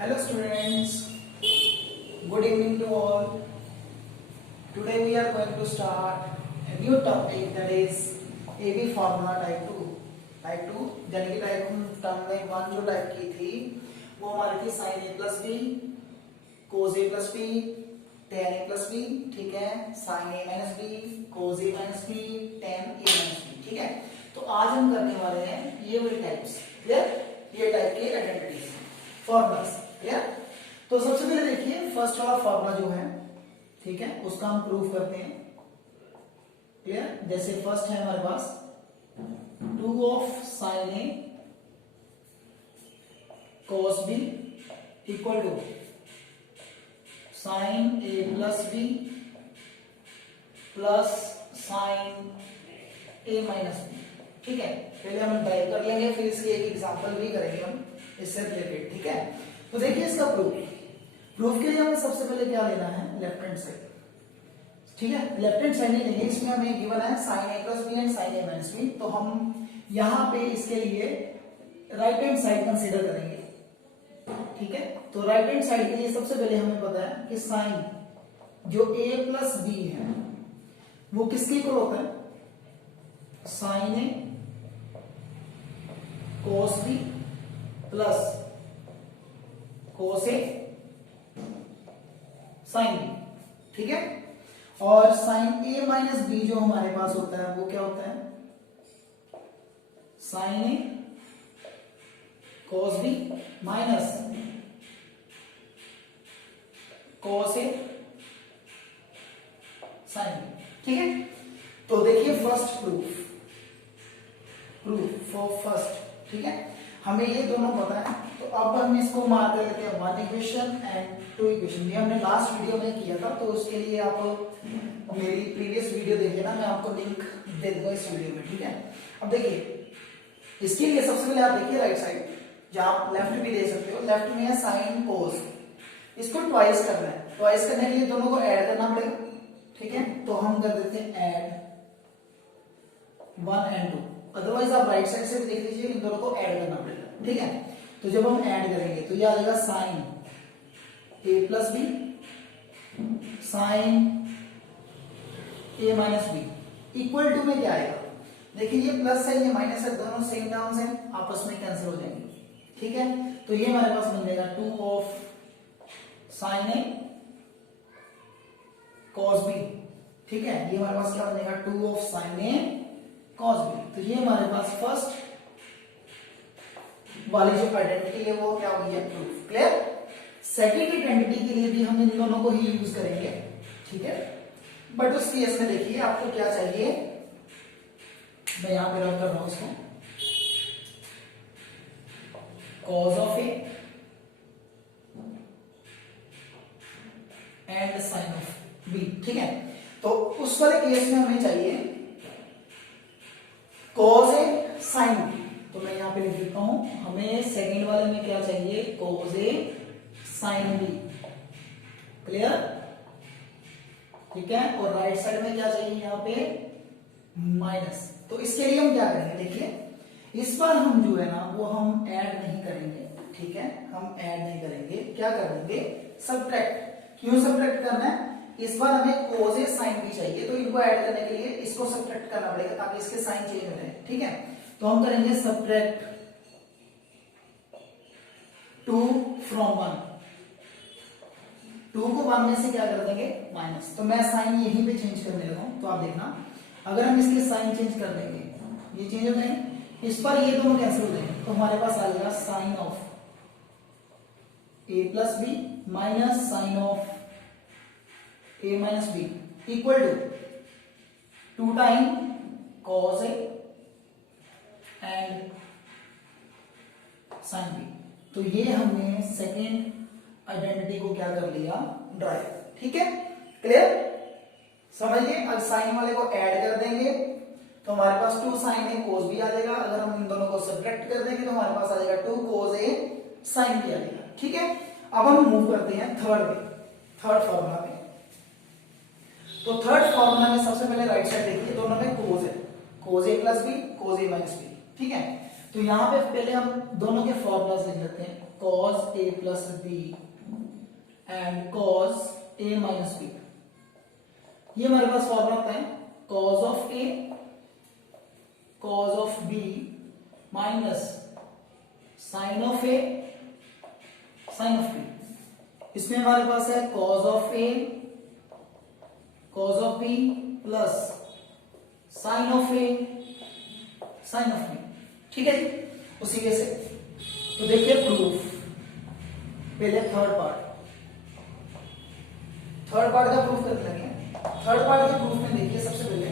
Hello students, good evening to all. Today we are going to start a new topic, that is AB formula type 2. Type 2 यानी कि type term में one जो type की थी वो हमारी थी sin a plus b cos a plus b tan a plus b, ठीक है, sin a minus b cos a minus b tan a minus b, ठीक है। तो आज हम करने वाले हैं ये वाली टाइप्स, क्लियर, ये टाइप के आइडेंटिटीज फॉर्मूलास, क्लियर। तो सबसे पहले देखिए फर्स्ट वाला फॉर्मूला जो है, ठीक है, उसका हम प्रूव करते हैं, क्लियर। जैसे फर्स्ट है हमारे पास 2 of sin a cos b equal to sin a plus b plus sin a minus b, ठीक है। पहले हम टाइप कर लेंगे, फिर इसके एक एग्जांपल भी करेंगे हम इससे रिलेटेड, ठीक है। तो देखिए इसका प्रूफ के लिए हमें सबसे पहले क्या लेना है, लेफ्ट हैंड साइड, ठीक है। लेफ्ट हैंड साइड नहीं लेंगे, इसमें हमें गिवन है sin a plus b and sin a minus b, तो हम यहां पे इसके लिए राइट हैंड साइड कंसीडर करेंगे, ठीक है। तो राइट हैंड साइड के लिए सबसे पहले हमें पता है कि साइन जो a प्लस b है वो किसके इक्वल होता है, sine a cos b plus cos a sin b, ठीक है। और sin a माइनस b जो हमारे पास होता है वो क्या होता है, sin a cos b minus cos a sin b, ठीक है। तो देखिए फर्स्ट प्रूफ फॉर फर्स्ट, ठीक है, हमें ये दोनों पता है। तो अब हम इसको मार्क कर लेते हैं one equation and two equation, ये हमने लास्ट वीडियो में किया था, तो उसके लिए आप मेरी प्रीवियस वीडियो देख लेना, मैं आपको लिंक दे दूंगा इस वीडियो में, ठीक है। अब देखिए इसके लिए सबसे पहले आप देखिए राइट साइड, जहां आप लेफ्ट भी दे सकते हो, लेफ्ट में है साइन कोस, इसको ट्वाइस करना है, ट्वाइस करने के लिए दोनों को ऐड करना पड़ेगा, ठीक है। तो हम कर देते हैं ऐड 1 and 2, अदरवाइज आप राइट साइड से भी देख लीजिए, इन दोनों को ऐड करना पड़ेगा, ठीक है। तो जब हम ऐड करेंगे तो ये आ जाएगा sine a plus B sine a minus B equal to में क्या आएगा, देखिए ये प्लस है ये माइनस है, दोनों सेम टर्म्स हैं, आपस में कैंसिल हो जाएंगे, ठीक है। तो ये हमारे पास बन जाएगा 2 of sine a cos b, ठीक है। ये हमारे पास क्या बन जाएगा 2 of sine a cos b। तो ये हमारे पास फर्स्ट वाली जो आइडेंटिटी है वो क्या होगी, प्रूफ, क्लियर। सेकंड आइडेंटिटी के लिए भी हम इन दोनों को ही यूज करेंगे, ठीक है। बट उस केस में देखिए आपको क्या चाहिए, मैं यहां पे रख कर रहा हूं इसको, cos of a and sin of b, ठीक है। तो उस वाले केस में हमें चाहिए cos a sin b, तो मैं यहां पे लिख देता हूं, हमें सेकंड वाले में क्या चाहिए, cos a sin b, clear, ठीक है। और राइट साइड में क्या चाहिए यहां पे, माइनस। तो इसके लिए हम क्या करेंगे, देखिए इस बार हम जो है ना वो हम ऐड नहीं करेंगे, ठीक है, हम ऐड नहीं करेंगे, क्या करेंगे, सब्ट्रैक्ट। क्यों सब्ट्रैक्ट करना है, इस बार हमें cos a sin b चाहिए, तो इनको ऐड करने के लिए इसको सब्ट्रैक्ट करना पड़ेगा ताकि इसके साइन चेंज हो जाए, ठीक है। तो हम करेंगे सब्ट्रैक्ट 2 from 1, 2 को 1 में से क्या कर देंगे, माइनस। तो मैं साइन यहीं पे चेंज करने लगा हूं, तो आप देखना अगर हम इसके साइन चेंज कर देंगे ये चेंज हो जाएंगे, इस पर ये दोनों कैंसिल हो जाएंगे, तो हमारे पास आ जाएगा sine of a plus B minus sine of a minus B equal to 2 time cos a and sin b। तो ये हमने सेकेंड आइडेंटिटी को क्या कर लिया, ड्राइव, ठीक है, क्लियर, समझिए। अब साइन वाले को ऐड कर देंगे तो हमारे पास 2 sin a cos b आ जाएगा, अगर हम इन दोनों को सब्ट्रैक्ट कर देंगे तो हमारे पास आ जाएगा 2 cos a sin b आ जाएगा, ठीक है। अब हम मूव करते हैं थर्ड फॉर्मूला पे। तो थर्ड फॉर्मूला में सबसे पहले राइट साइड देखिए, दोनों में cos है, cos a plus b cos a minus b, ठीक है। तो यहाँ पे पहले हम दोनों के फॉर्मूलाज लिख लेते हैं, cos a plus B and cos a minus B. ये हमारे पास फॉर्मूला होता है cos of a cos of b minus sin of a sin of b। इसमें हमारे पास है cos of a cos of b plus sin of a sin of b। ठीक है जी। उसी के से तो देखिए प्रूफ, पहले थर्ड पार्ट का प्रूफ करने लगे। थर्ड पार्ट के प्रूफ में देखिए सबसे पहले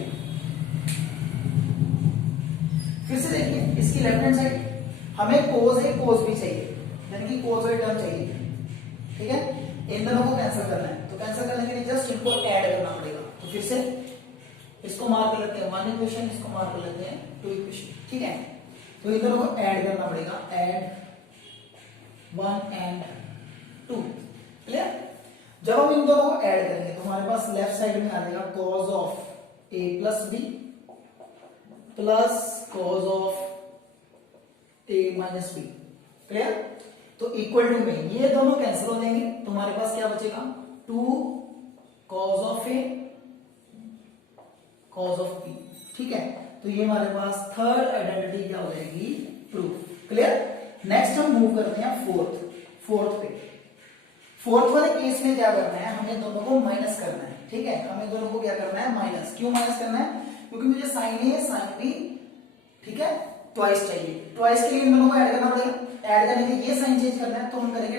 फिर से देखिए इसकी लेफ्ट हैंड साइड हमें cos a cos b चाहिए, यानी कि cos a टर्म चाहिए। ठीक है, इन दोनों को कैंसिल करना है, तो कैंसिल करने के लिए जस्ट इनको ऐड करना पड़ेगा। तो फिर से इसको मार्क कर लेते हैं 1 इक्वेशन, इसको मार्क कर लेते हैं 2 इक्वेशन। ठीक है, तो इन दोनों को ऐड करना पड़ेगा, ऐड 1 एंड 2। क्लियर? जब हम इन दोनों को ऐड करेंगे तो हमारे पास लेफ्ट साइड में आ जाएगा cos of a plus b plus cos of a minus b। Clear? तो इक्वल टू में ये दोनों कैंसिल हो जाएंगे, तो हमारे पास क्या बचेगा 2 cos of a cos of b। ठीक है, तो ये हमारे पास थर्ड आइडेंटिटी क्या हो जाएगी, प्रूफ। क्लियर? नेक्स्ट हम मूव करते हैं फोर्थ पे। फोर्थ वाले केस में क्या करना है, हमें दोनों को माइनस करना है। ठीक है, हमें दोनों को क्या करना है, माइनस। क्यों माइनस करना है? क्योंकि मुझे साइन ए साइन बी, ठीक है, ट्वाइस चाहिए। ट्वाइस के लिए इन दोनों को ऐड करना पड़ेगा। ऐड करने के लिए ये साइन चेंज करना है, तो हम करेंगे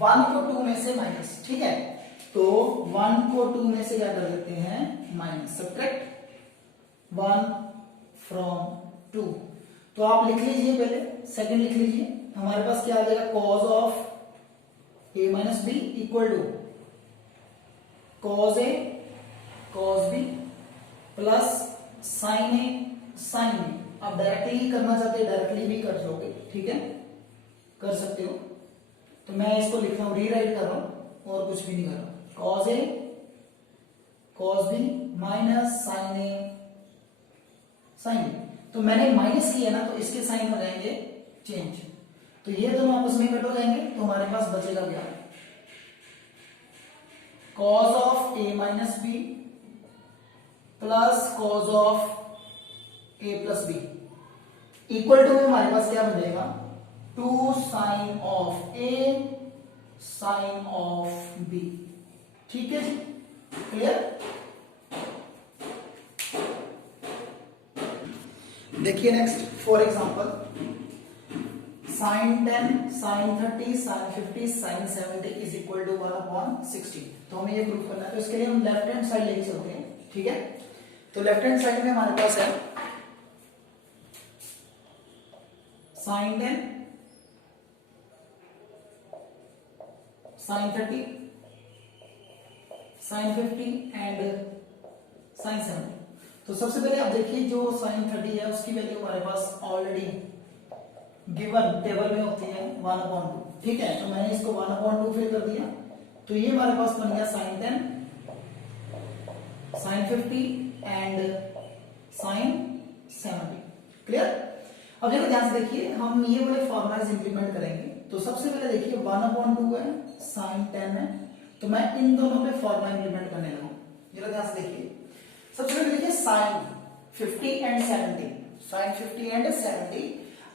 1 को 2 में से माइनस। ठीक है, तो 1 को 2 में से क्या कर देते हैं, माइनस। Subtract 1 from 2। तो आप लिख लीजिए, पहले सेकंड लिख लीजिए। हमारे पास क्या आ जाएगा, cos of a minus B equal to cos a cos b plus sin a sin b। आप डायरेक्टली करना चाहते हैं, डायरेक्टली भी कर लोगे। ठीक है, कर सकते हो। तो मैं इसको लिख रहा हूं, रीराइट कर रहा हूं और कुछ भी नहीं कर रहा। cos a cos b minus sin a sin b। तो मैंने माइनस किया ना, तो इसके साइन हो जाएंगे चेंज, तो ये दोनों आपस में कट हो जाएंगे। तो हमारे पास बचेगा क्या, cos of a minus B plus cos of a plus B equal to में हमारे पास क्या बनेगा, 2 sine of a sine of b। ठीक है जी, क्लियर? देखिए next, for example sin 10 sin 30 sin 50 sin 70 is equal to 1/60। तो हमें ये प्रूफ करना है, तो इसके लिए हम लेफ्ट हैंड साइड लेके चलते हैं। ठीक है, तो लेफ्ट हैंड साइड में हमारे पास है sin 10 sin 30 sin 50 and sin 70। तो सबसे पहले आप देखिए, जो sin 30 है उसकी वैल्यू हमारे पास ऑलरेडी गिवन टेबल में होती है 1/2। ठीक है, तो मैंने इसको 1/2 फिल कर दिया, तो ये हमारे पास बन गया sin 10 sin 50 and sin 70। Clear? अब देखो ध्यान से देखिए, हम ये वाले फॉर्मूलाज इंप्लीमेंट करेंगे। तो सबसे पहले देखिए 1/2 है, sin 10 है, तो मैं इन दोनों पे फॉर्मूला इंप्लीमेंट करने लगा। जरा ध्यान से देखिए, सबसे पहले देखिए sin 50 एंड 70, sin 50 एंड 70।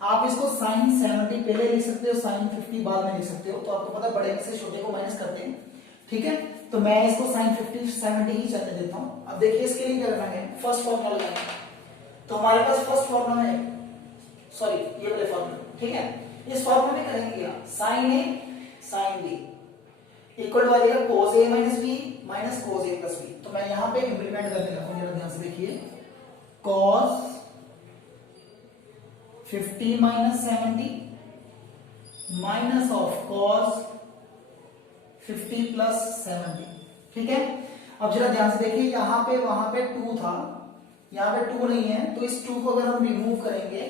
आप इसको sin 70 पहले लिख सकते हो, sin 50 बाद में लिख सकते हो। तो आपको पता है बड़े से छोटे को माइनस करते हैं। ठीक है, तो मैं इसको sin 50 70 ही चलने देता हूं। अब देखिए इसके लिए क्या करना है, फर्स्ट फॉर्मूला लगाएंगे। तो हमारे पास फर्स्ट फॉर्मूला है, सॉरी ये वाले फॉर्मूला। ठीक है, इस फॉर्मूला में करेंगे क्या, sin a sin b equal to आ जाएगा cos a minus b minus cos a plus b। तो मैं यहां पे इंप्लीमेंट करने लगा हूं, जरा ध्यान से देखिए, cos 50 minus 70 minus of cos 50 plus 70। ठीक है, अब जरा ध्यान से देखिए, यहां पे वहां पे 2 था, यहां पे 2 नहीं है, तो इस 2 को अगर हम रिमूव करेंगे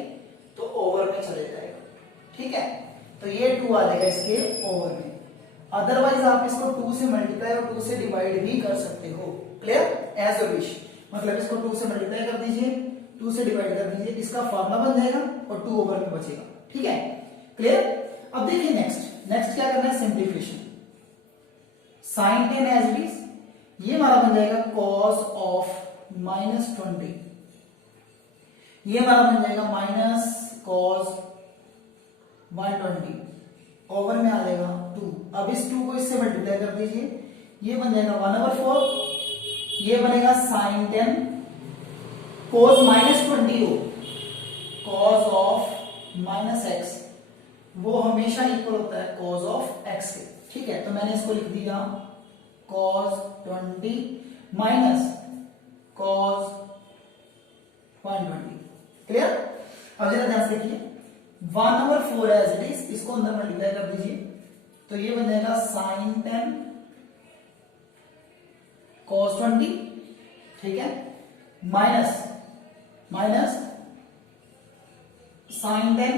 तो ओवर में चले जाएगा। ठीक है, तो ये 2 आ जाएगा इसके ओवर में। अदरवाइज आप इसको 2 से मल्टीप्लाई और 2 से डिवाइड भी कर सकते हो। क्लियर? एज अ विश, मतलब इसको 2 से मल्टीप्लाई कर दीजिए, 2 से डिवाइड कर दीजिए, इसका फॉर्मूला बन जाएगा और 2 ओवर में बचेगा, ठीक है, क्लियर। अब देखिए नेक्स्ट क्या करना है, simplification. Sine 10 as it is, ये हमारा बन जाएगा cos ऑफ -20, ये हमारा बन जाएगा माइनस cos 120 ओवर में आ जाएगा 2। अब इस 2 को इससे मल्टीप्लाई कर दीजिए, ये बन जाएगा 1/4, ये बनेगा sin 10 cos -20 हो, cos ऑफ -x, वो हमेशा इक्वल होता है cos ऑफ x के, ठीक है। तो मैंने इसको लिख दिया cos 20 माइनस cos 120, क्लियर। अब जरा ध्यान से देखिए 1/4 एज इट इज, इसको अंदर मल्टीप्लाई कर दीजिए, तो ये बन जाएगा sin 10 cos 20, ठीक है, माइनस sin 10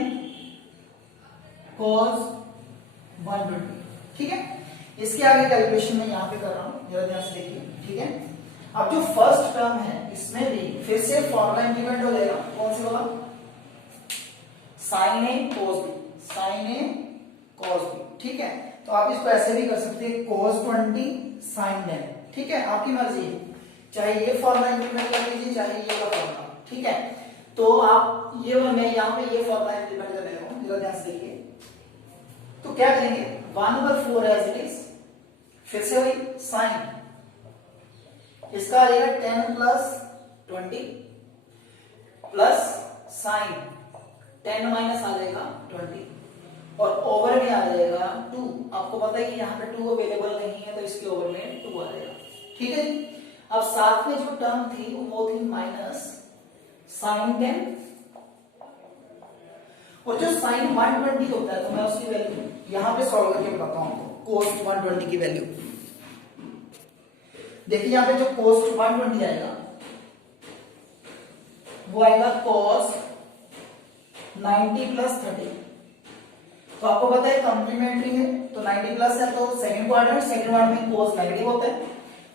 cos 120, ठीक है। इसके आगे कैलकुलेशन मैं यहां पे कर रहा हूं, जरा ध्यान से देखिए, ठीक है। अब जो फर्स्ट टर्म है इसमें भी फिर से फॉर्मूला इंप्लीमेंट हो जाएगा, कौन सी वाला, sin a cos b, ठीक है। तो आप इसको ऐसे भी कर सकते हैं cos 20 sin 10, ठीक है, आपकी मर्जी है, चाहे ये फॉर्मूला इंप्लीमेंट कर लीजिए चाहे ये वाला फॉर्मूला, ठीक है। तो आप ये मैं यहां पे ये फॉर्मूला इंप्लीमेंट कर रहा हूं, जरा ध्यान से देखिए। तो क्या करेंगे 1/4 एज इट इज, फिर से वही साइन, इसका आ जाएगा 10 प्लस 20 प्लस साइन 10 माइनस आ जाएगा 20 और ओवर में आ जाएगा 2। आपको पता है कि यहाँ पे 2 अवेलेबल नहीं है, तो इसके ओवर में 2 आ जाएगा, ठीक है। अब साथ में जो टर्म थी वो थी माइनस साइन 10, और जो साइन 120 होता है तो मैं उसकी वैल्यू यहां पे सॉल्व करके बताता हूं आपको। cos 120 की वैल्यू देखिए, यहां पे जो cos 120 आएगा वो आएगा cos 90 प्लस 30। तो आपको पता है कॉम्प्लीमेंट्री है, तो 90 प्लस है तो सेकंड क्वाड्रेंट में cos नेगेटिव होता है,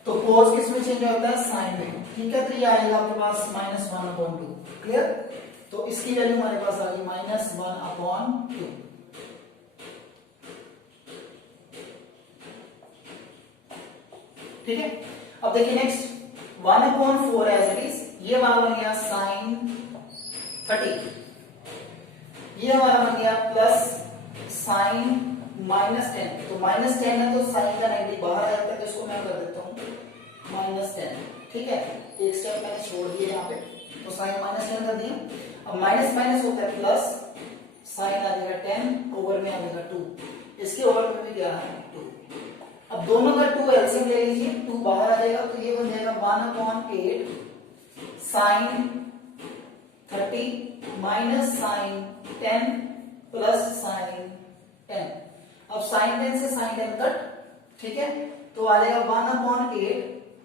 तो cos किस में चेंज होता है, साइन में, ठीक है। तो ये आएगा आपके पास -1/2, क्लियर। तो इसकी वैल्यू हमारे पास आ गई -1/2, ठीक है। अब देखिए नेक्स्ट 1/4 एज इट इज, ये हमारा बन गया sin 30, ये हमारा बन गया प्लस sin -10, तो -10 है तो साइन का नेगेटिव बाहर आ जाता है, तो इसको मैं कर देता हूं -10, ठीक है। एक स्टेप मैंने छोड़ दिया यहाँ पे, तो साइन -10 कर दिया। अब माइनस माइनस होता है प्लस, साइन आ जाएगा 10 ओवर में आ जाएगा 2, इसके ओवर में भी क्या है 2। अब दोनों का 2 एलसीएम ले लीजिए, 2 बाहर आ जाएगा तो ये बन जाएगा 1/8 sine 30 minus sine 10 plus sine 10। अब साइन 10 से साइन 10 कट, ठीक है, तो आ जाएगा 1/8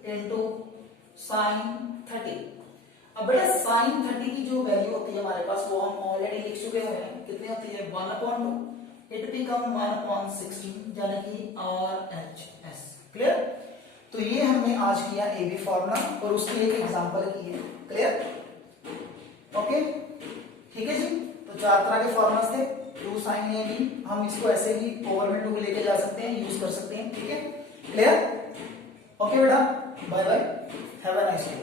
इंटू साइन 30। अब बेटा साइन 30 की जो वैल्यू होती है हमारे पास वो हम ऑलरेडी लिख चुके हुए हैं, कितनी होती है 1/2, इट बिकम 1/16 यानी कि RHS, क्लियर। तो ये हमने आज किया AB फॉर्मूला और उसकी एक एग्जांपल की है, क्लियर, ओके, ठीक है जी। तो 4 तरह के फॉर्मूलास थे, 2 sin AB, हम इसको ऐसे भी ओवर में 2 लेके जा सकते हैं, यूज कर सकते हैं, ठीक है, क्लियर, ओके बेटा, bye bye, have a nice day.